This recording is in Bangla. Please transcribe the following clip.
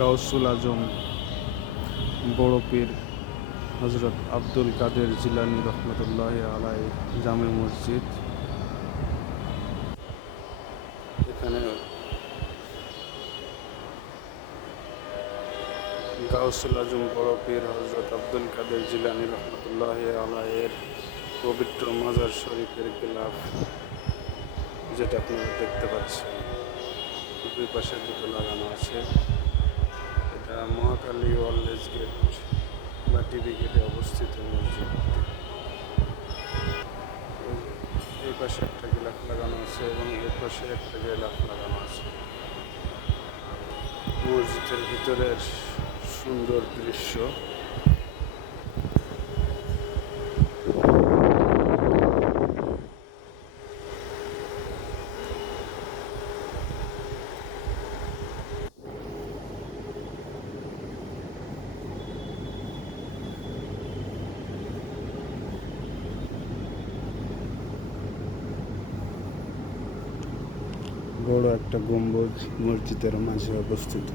গাউসুল আজম, বড় পীর হজরত আব্দুল কাদের জিলানি রহমতুল্লাহ আলাই জামে মসজিদ। এখানে গাউসুল আজম, বড় পীর হজরত আব্দুল কাদের জিলানি রহমতুল্লাহ আলাইয়ের পবিত্র মাজার শরীফের গিলাফ যেটা আপনারা দেখতে পাচ্ছেন। দুই পাশে দুটো লাগানো আছে। বা টিভি অবস্থিত মসজিদ এই পাশে একটা গিলাফ লাগানো আছে এবং এর পাশে একটা গিলাফ লাগানো আছে। মসজিদের ভিতরের সুন্দর দৃশ্য। বড় একটা গম্বুজ মসজিদের মাঝে অবস্থিত।